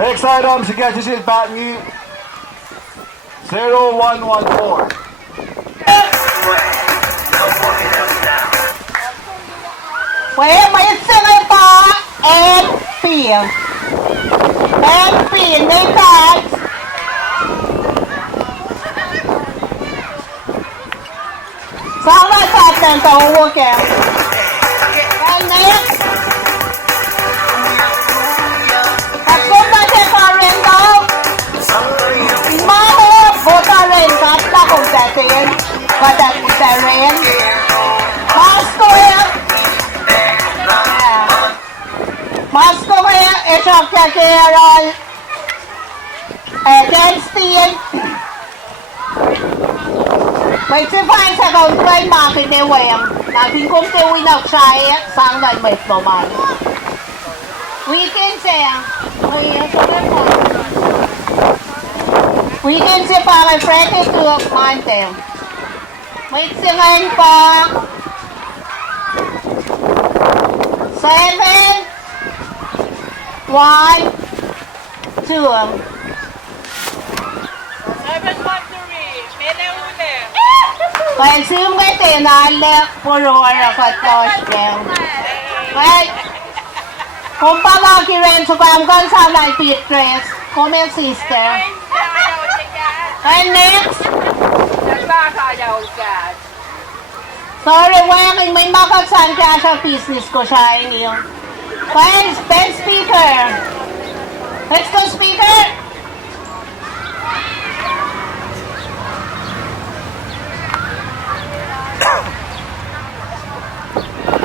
Next item, suggested Batngi 0114. Well, may singay pa MP. MP, next. Sama sa atin sa uwagin. And next. Pagpunta siya sa rental. Mamo, buta rin. Kapta kung datin. Buta rin. Masko yan. Masko kaya isang kakiral Denstein may sifay sa kauntay makineweng natin kung tiwinag siya sang nalmait naman weekend siya weekend siya para Friday to Monday may singayin pa 7 1, 2. 7-1-3. Mele ule. Kaya sim kay tinale puro ara katos kem. Kaya kung palagi rin sa pamkan sa life pitres, comment sister. Kaya next. Sorry, waking may makatsan kaya sa business ko siya inyo. Kaya best speaker. Let's go speaker.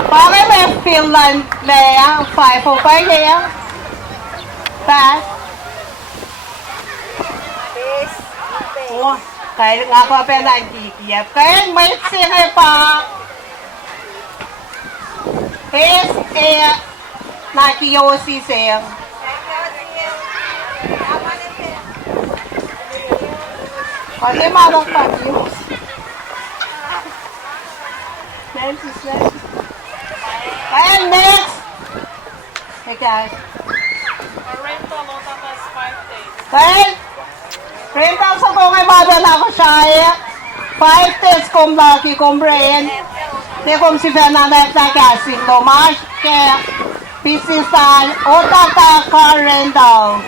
Bakit may Finland may 5 o 5 kaya? Fast. Oh, kaya nga pa pa nagkikiyap. Kaya may singay pa. Nakiyosi siya. Kasi marang pag-yos. And next! Hey guys. Rental o tapos 5 days. Kaya, rental sa kong ay mada na ako siya. 5 test cum laude cum brain. Det kom si Fernanda Casting Domash ke Pisisan Otata Karendal.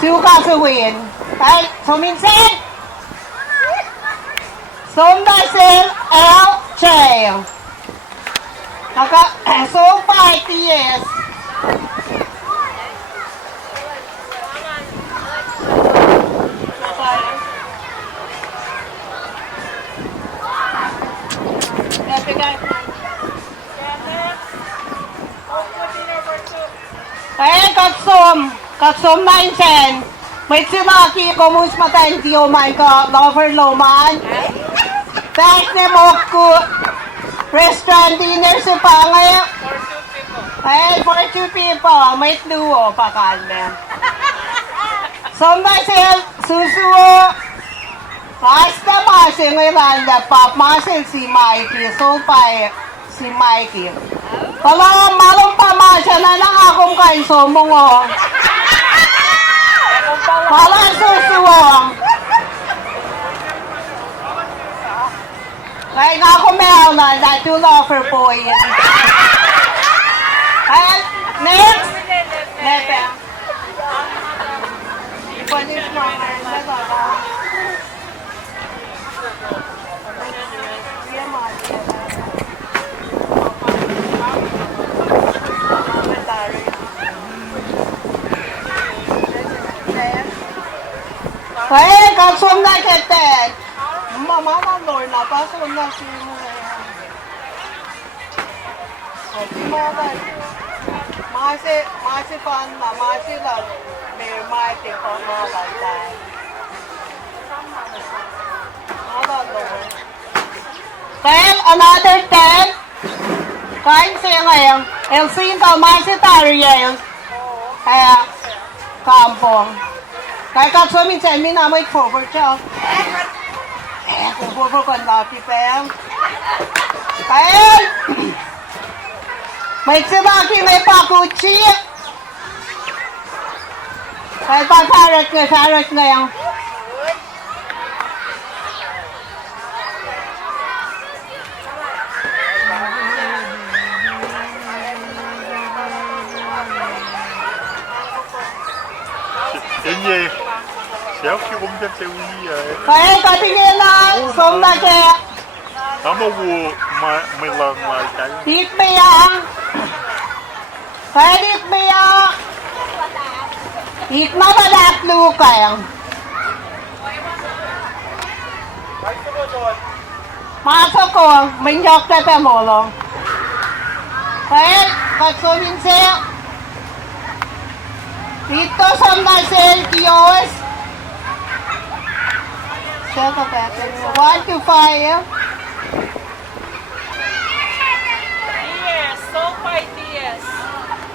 Suka Suwin. Ay, suminsin! Sundasin L. J. So 5 years. Katsum 910. May sinaki komus matayin tiyo man ka lover loman. Dahil ni Moku restaurant dinner sa pangay. For 2 people. Ay, for 2 people. May duo pa kalme. Sundasin susuo. Basta masin ngayon na pop masin si Mikey. So pa si Mikey. Kalau malong pamasya na lang akong kain sumungo. Kalau susuwang. Kaya nga ako meron na to lover boy. And next. Nepe. Pwede mo Hey, katsum na ketek. Mama na Lord na pasok na si mo. Masih pan na masih la may mati ko na la. Then another 10. Kain siya ngayon. El cinco masih tariel. Kaya kampong. Kaya kapsumin sa amin na may forward siya. Kung forward ko na pipeng. Kaya may sinaki may pakuchi. Kaya pasarat na yan. Enye, siya ki kumda te uni ay. Kaya katingin na sumna kaya. Ama wo may lang mai tay. Dit mo yan. Kaya dit mo yan. Dit mo ba datlo kaya? Masok ko, may nyok na pamulong. Kaya katsumin siya. Dito sa Marcel Kios. Siya ka pattern. 1 to 5. Yes, so 5 years.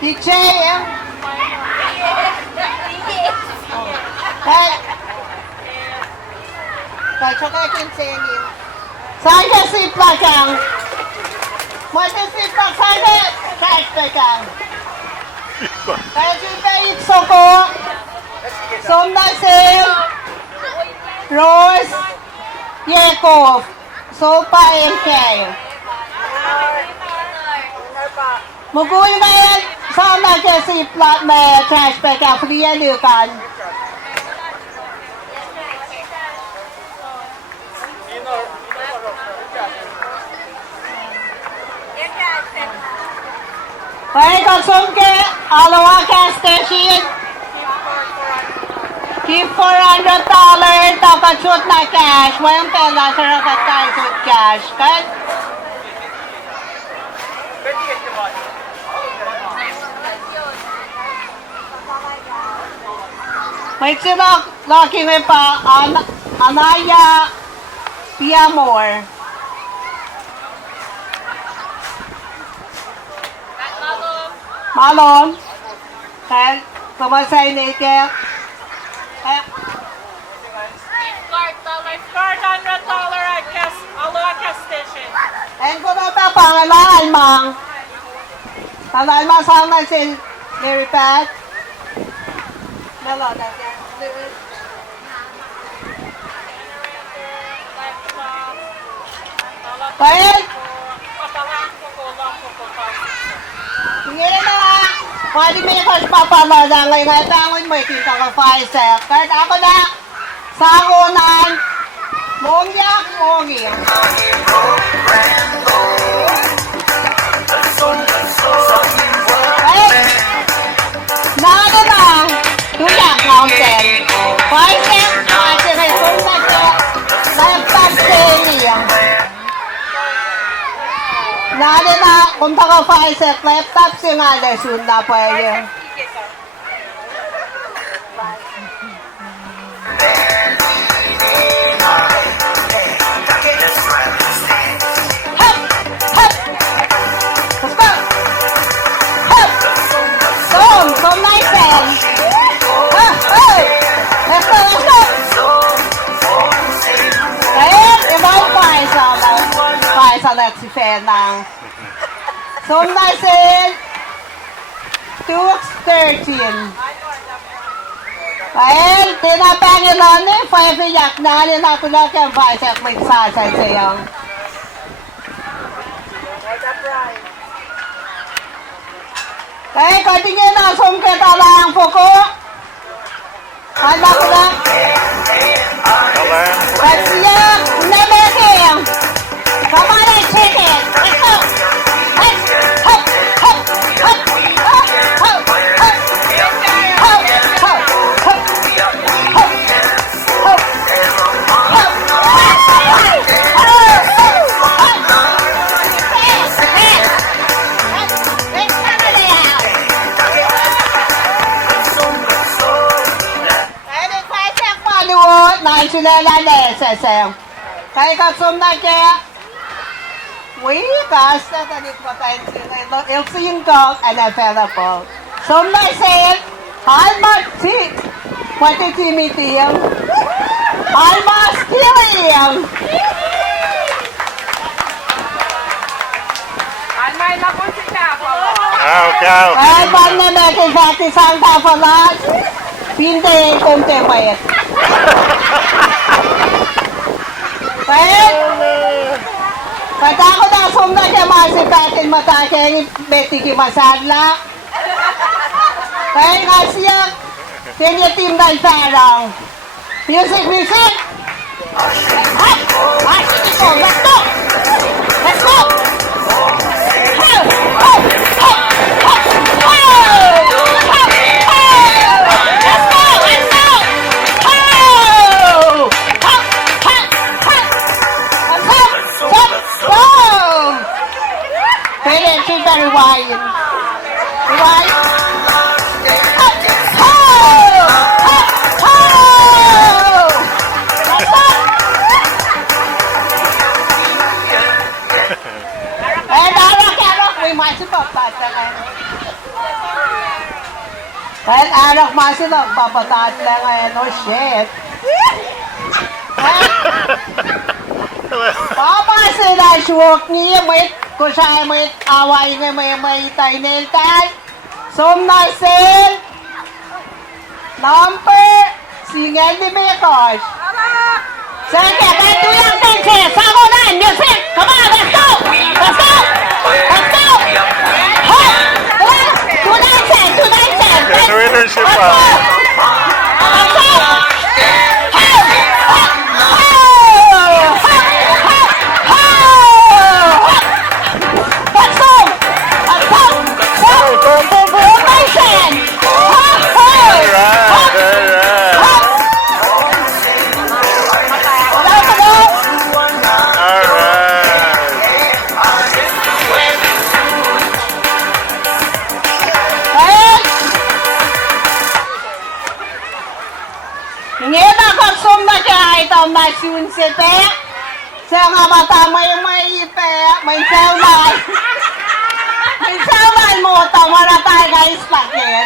DJ. Yes. Hey. Kaya ka kinsengin. Saan ka sipla kang? Mati sipla saan ka kang? Kaya sipla itso ko. Somnasil. Rose. Yekov. Sopa MK. Muguy na yan. Sana ka sipla may trash bag ka. Priya lukan. Kaya konsum ke alawa ka station. Keep $400 takachut na cash. Walang pera sa rakatay cash. Kaya may sila laki may pa Anaya Piamor. Malon. Kaya kumasay na ike. Kaya Card $100 at Alawa Station. ayun ko na ito pangalaan mang. Pangalaan mang saan na si Mary Pat. Dalo na siya. Well, Papalaan ko ko lang ko ko. ngayon na nga, pwede may papalala ngayon tangon mo kita ka Pfizer. Kahit ako na, sangunan, mongyak, mongyak. Well, naga na, tuyak mountain. Pfizer, kasi may sunod ko, laptop niya. Naga na, punta ka Pfizer, laptop siya nga lesun na pwede. Si Fernang. So, nasin 2:13. Well, tinapangilan ni Five-Yak na alin ako lang kang Five-Yak may sasay sa'yo. Kaya katingin na sumkita lang po ko. Hala ko lang. Kasi nameking. Come on and take it. Let's go. Let's hop, hop, hop, hop, hop, hop, hop, hop, Kaya kasum na kaya Wikas na talit mo tayo yung singkong available. So, myself, almost six. What is the meeting? Almost healing. Almay na po si Kapo. Okay. Ay, pag na natin sa isang tapalas, pintayin kong temayet. Pag ako na sumna kaya masikatin matakeng beti ki masadla. Kaya nga siya, tinitim ng sarang. Music, music! Hop! Hop! Let's go! Let's go! Let's go! Hop! Hop! Hop! Hop! Hop! Let's go! Let's go! Hop! Hop! Hop! Hop! Hop! Hop! Hop! Pwede, she's very wide. Wide. Hop! Hop! Hop! Hop! Let's go! And arak, may masip pa lang. Well, arak masip lang, papatat lang ngayon. Oh, shit. Papa sila syuk niya, may kusay, may away nga, may tainiltan. Sumnasin. Number, single ni Bekos. Sige, kaya tuyang sense, sakunan, music, come on, let's go! Let's go! Let's go! Hey! 297! Yan, winnership Let's pa. go! Let's go! Hey! Let's go! Let's go! Formation! Ngayon nakasum na siya ito masyun si Pe. Siya nga mata may ipe, may sauman. May sauman mo, tama na tayo guys pakin.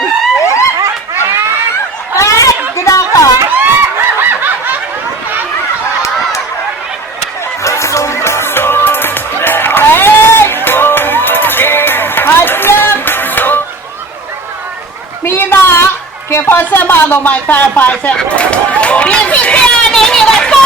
Eh, ginaka. Eh, haslap. Mina, que você manda uma tarpaça. Let's go!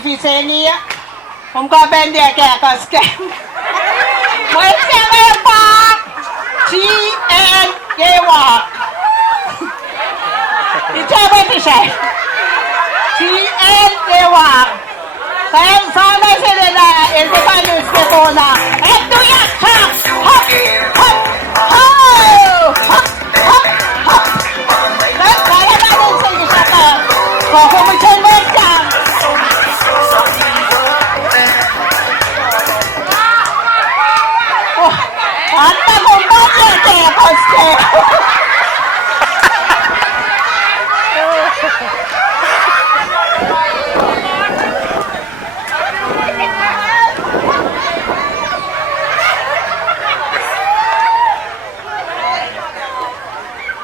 Artificially,ผมก็เป็นเด็กแก่ก็สแกมไม่ใช่แม่ปาก TN เกว่าอีเจ้าไม่ใช่ TN เกว่า kaya sana sila na independence na po na eto yan! Hop! Hop! Hop! Hop! Hop! Hop! Kaya natin sa isa ka kukumisyon mo yan! At nagumbang yan kaya koste!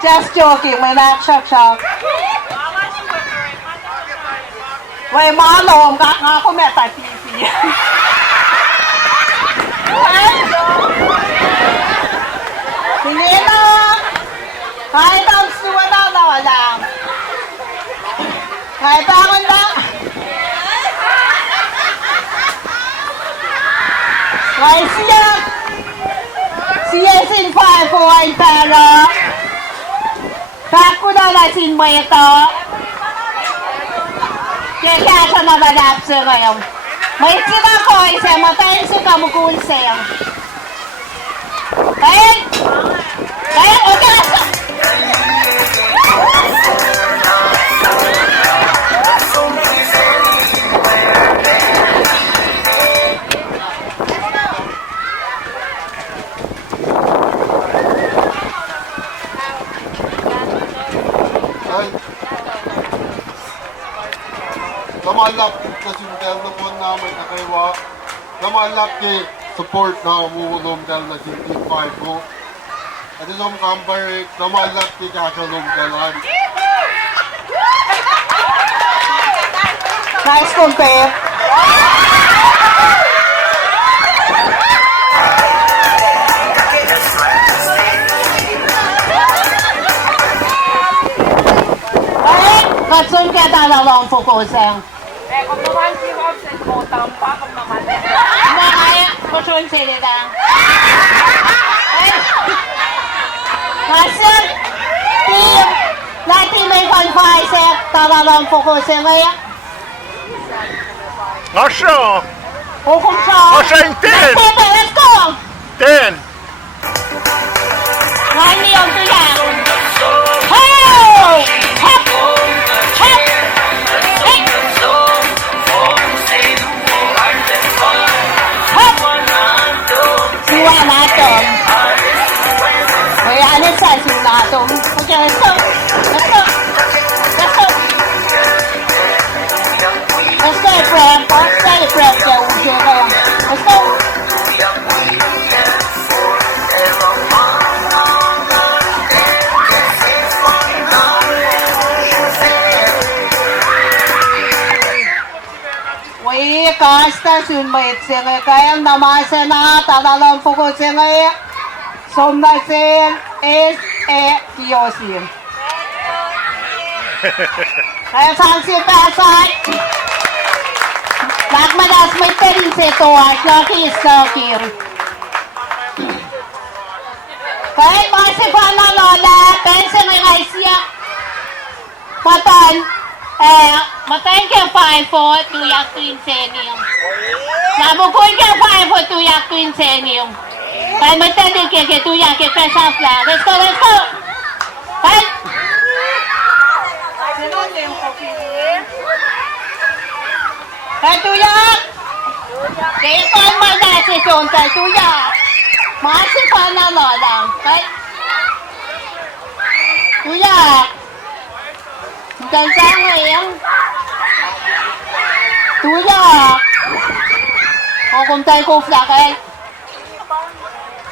Just joking, may nakshak-shak. May malom, ako may patisi. Hindi na. Kahit ang suwa na wala. Kahit ako na. Kahit siya sin 5 for 1 pero Tako na nasin mo ito. Kaya siya nabalap siya ngayon. May sila ko isa, matayin siya kamukul siya. Kaya, okay sa. Lamalap kasi dahil na po namin nakaiwa. Lamalap kay support na umulong dahil na 55 po. At itong kambar, lamalap kay kasalong dalan. Nice compare. Katsun kaya dalawang fokusin. Kung naman si Robson mo, tampa kung naman. Hindi kaya, katsun sila lang. Katsun, team, natin may confise, dalawang fokusin kaya. Nasha! Hukum siya. Nasha yung 10! Let's go! 10! Ngayon yung tuya. Hey! Hep! Hep! Hey! Hep! Siwa natin. Kaya ano sa siwa natin? Okay, let's go. Let's go. Let's go. Let's go, friend. Let's go, friend. Let's go. Kasta sunmait singay kayang namasen na talalang pukot singay somnasin is kiyosin. Kaya sansi pasay nagmadas may perin sa ito at nakisakir. Kaya masipan na lola pensa may kaisya patan matayin ka 5 for 2 yak twin senium. Nabukul ka 5 for 2 yak twin senium. Kaya matayin ka 2 yak ka press up lang. Let's go, let's go! Kaya! Kaya 2 yak! Kaya ito ang magdasisyon kaya 2 yak. Masipan na lola. Kaya! 2 yak! Hanggang sa ngayon. Tuya. O kung tayo ko flakay.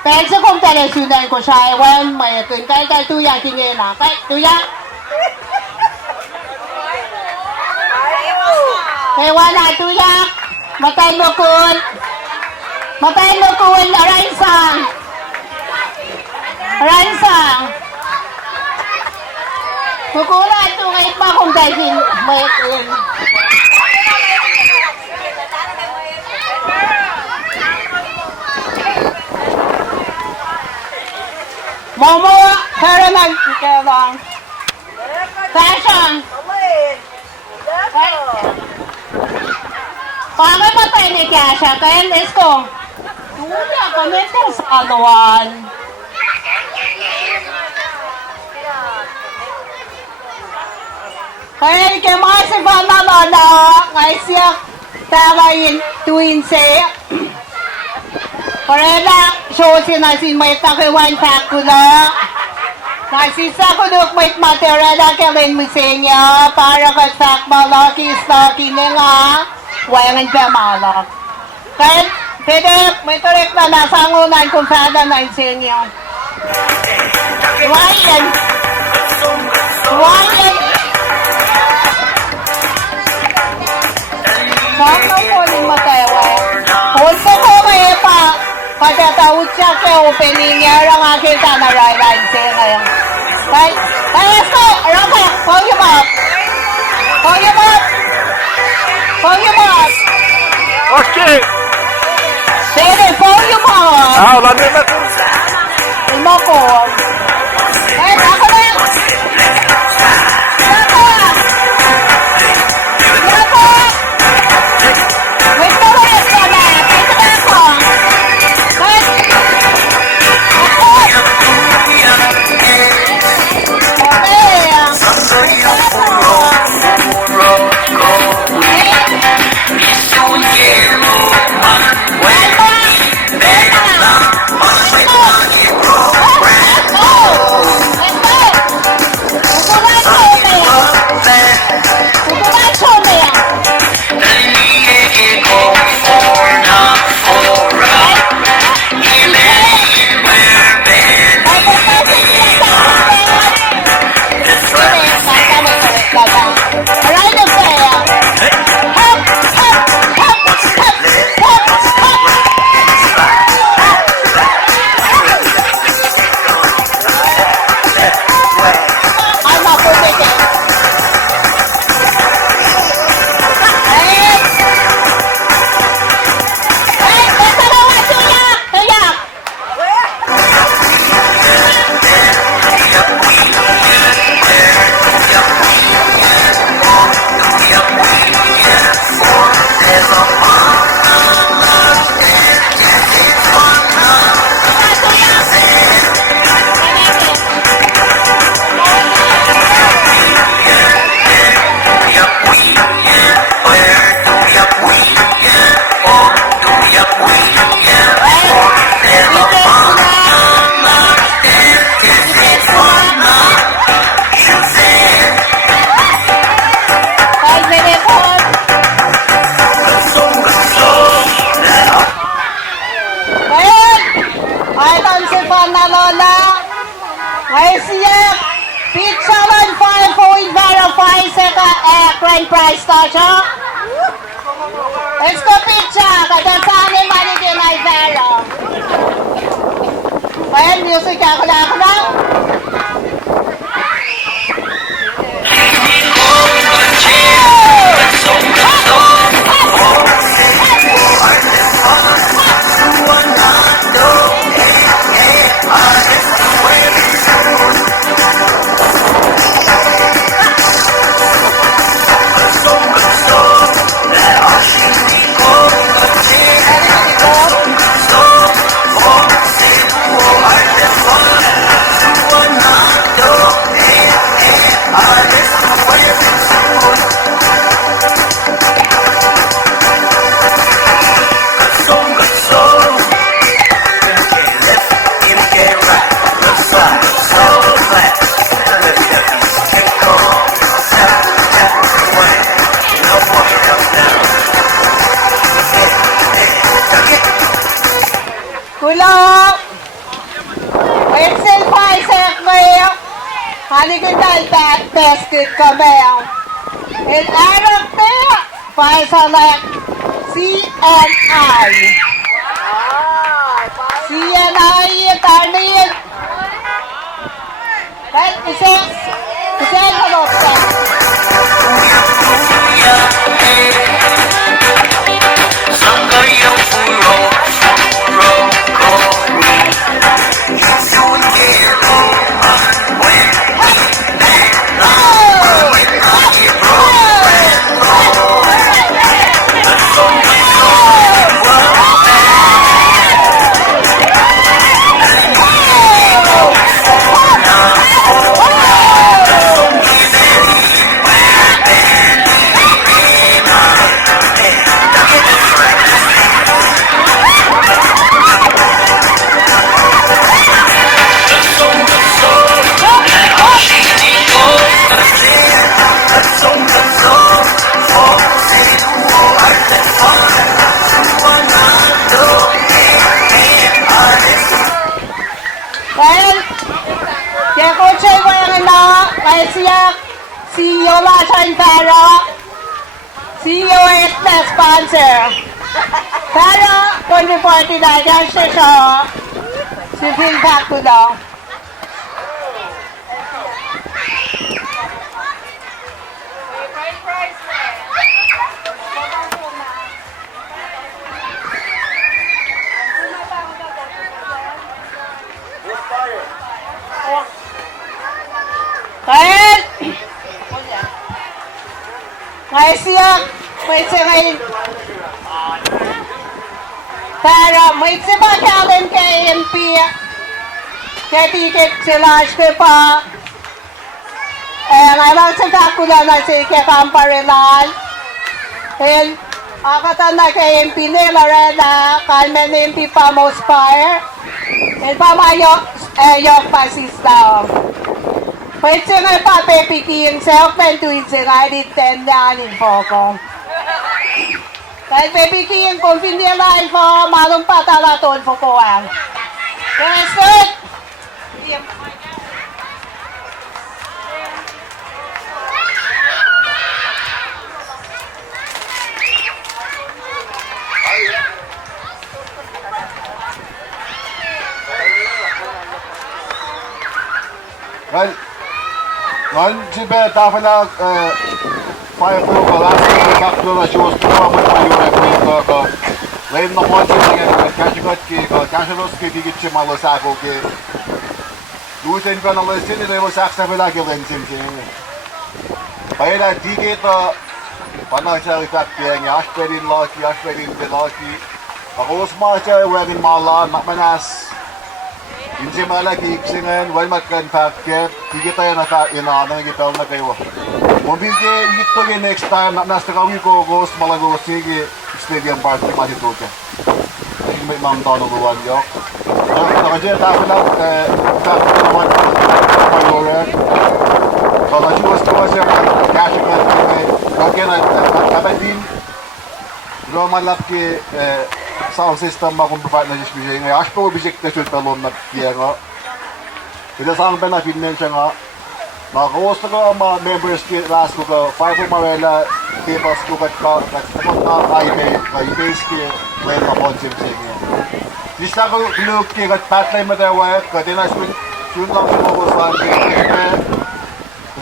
Pero kung tayo sunan ko siya, ewan may kun kaya tayo tuya tingin na. Kaya tuya. Kaya wala tuya. Matay mo kun. Matay mo kun. Araysang. Araysang. Kukula ito ngayon pa kung dahil may Pero nagkabang. Fashion. Paano ba tayo ni Kasha? Kaya Lesko. Tuya kami sa aluan. Kaya kaya mga si Fana Lola. Kaya siya tawain tuwin siya. Karena show na si may takiwan takula. Nasisa ko duk may material kailan mo siya para kasak malaki stocking nga. Wayangan pa malak. Kaya pwede may turek na nasangunan kung sada na insinyo. Wayan. Wayan. Sakto po rin matawa. Kung po may pa. Patatawid siya kay opening niya ang aking kanarayan siya ngayon. Kaya ito, alam ko, phone him up. Phone him up. Phone him up. Okay. Sige, phone him up. Ah, lagi na. Imo ko. Eh, ako na. Ako. Ako. Wait ka na. Ito na ako. Grand prize tayo. Let's go picture. Kada sa amin manigin ay vero. Kaya music ako na. Basket kamel. And out of there, I select CNI. CNI, Tarnin. Right, is it hello, sir? sir. Pero, kung reported na dyan siya, si Phil Facto daw. Kahit, kahit siya, may sirain. Pero, may siya kailan kay MP, kay tiket sila, pa. Ngayon sa kakula na si kay Kamparilan. And, katanda kay MP ni Lorena, Carmen MP pa most fire. And pamayok, yok pasis daw. Pwede siya nga papepikin, self-mentuin siya nga, din nanin po ko. Kahit pepikin, kung pinilain po, malong patalaton po ko ang. Yes, sir! Well, si Beth, after fire crew ko, last time back to the shows, kumamit pa yung referee ko. Lain na po siya ngayon, kashigot ki digit siya malasako ki. Lusin ko na lusin, ito yung saksa pala ki lensin siya. Kaya na digit, panang siya rikat kaya niya, ashperin laki. Ako usma siya, wagin mala, makmanas. Hindi malaki iksingan, wal matkan paket, hindi tayo inaanang igital na kayo. Kung hindi ito next time, nasta kami ko, ghost malagos, sige, stadium park, di matitutin. Hindi may mga taon ng luwan, yok. Nakadya, tapo lang, tapo na naman, pag-uran. So, nasiwas ko siya, cash ka, kaya na, kabatin, malap ki, sound system ma kung provide na siya ngayon. Ash po bisik na siya talon na kaya nga. Kaya saan pa na finance siya nga. Nakakawas na ko ang mga members ki last ko ka. 5 Marela, papers ko kat ka. Takot na i-base ki. Well na concept siya nga. Sista ko look ki kat patlay matawag. Kaya na yun lang siya mo sa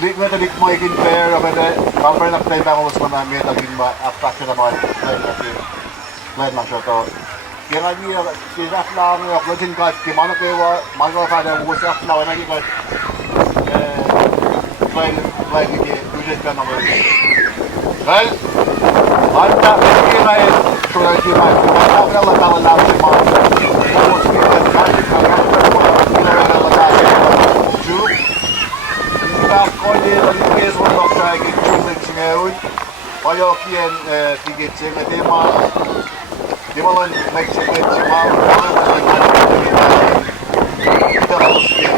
Lik na talik mo ikin fair. Kaya bumper na play pa ko sa namin. Tagin ba attraction na mga Lain lang siya to. Kaya nga niya, sinak lang ako din kahit kimano kayo, magkaka na usak na wala niya kahit lain niya, tujet ka naman. Well, manta, kaya nga yun, sure kaya nga, kaya nga lang lang si mga tapos kaya nga, kahit kaya nga, kaya nga lang Jew. Hindi ka ako din, alin kayo sa mga kaya gitsulit siya ngayon. Kaya kiyan, tigit siya, nga di mga di ba lang nagsiklit si Mama? Ito ako siya.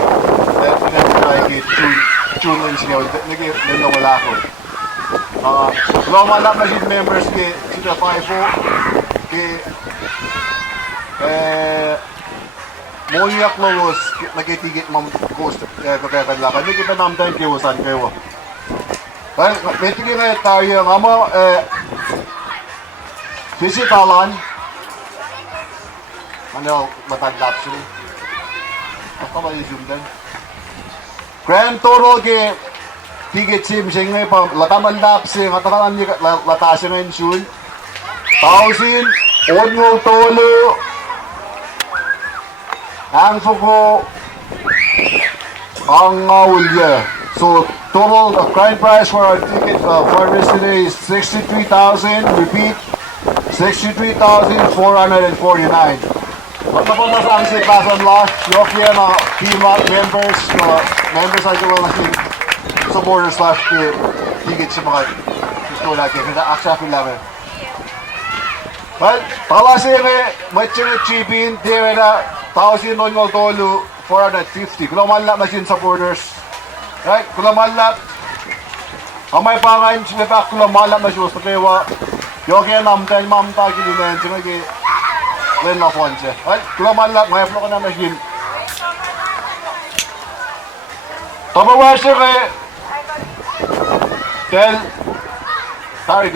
Dahil nag-tune-in siya. Nag-nawala ko. Loma lang na yung members kay sila 5-4. Moniak Lowos, nag-itigit mam coast. Kaya kanlakan. Hindi kita namdan kayo saan kayo. Dahil may tigil na tayo. Nga mo, visitalan. Ano, matagdap siya. Basta ba yung zoom din? Grand total kay tigit sim siya ngayon pa lataman dap siya. Katakaan niya lata siya ngayon soon. 1,000 onyo tolo. Ang fuko ang ulya. So total grand price for our ticket for this today is 63,000. Repeat, 63,449. Pagkapunta sa ang sitlasan lahat, yok yan ang team members, members ay gawin natin supporters lahat higit sa mga gusto natin. Kaya aksa ko namin. Well, pala siya may chipin, diya na 1,000 nonyol tolo, 450. Kung malap na sin supporters. Right? Kung malap, ang may pangain sila pa, kung malap na siya, kaya yok yan namtay, mamtay, kilinen, siya Len na phone siya. Ay, kulaman lang. May flow ka na machine. Tabawa siya kay... Sorry,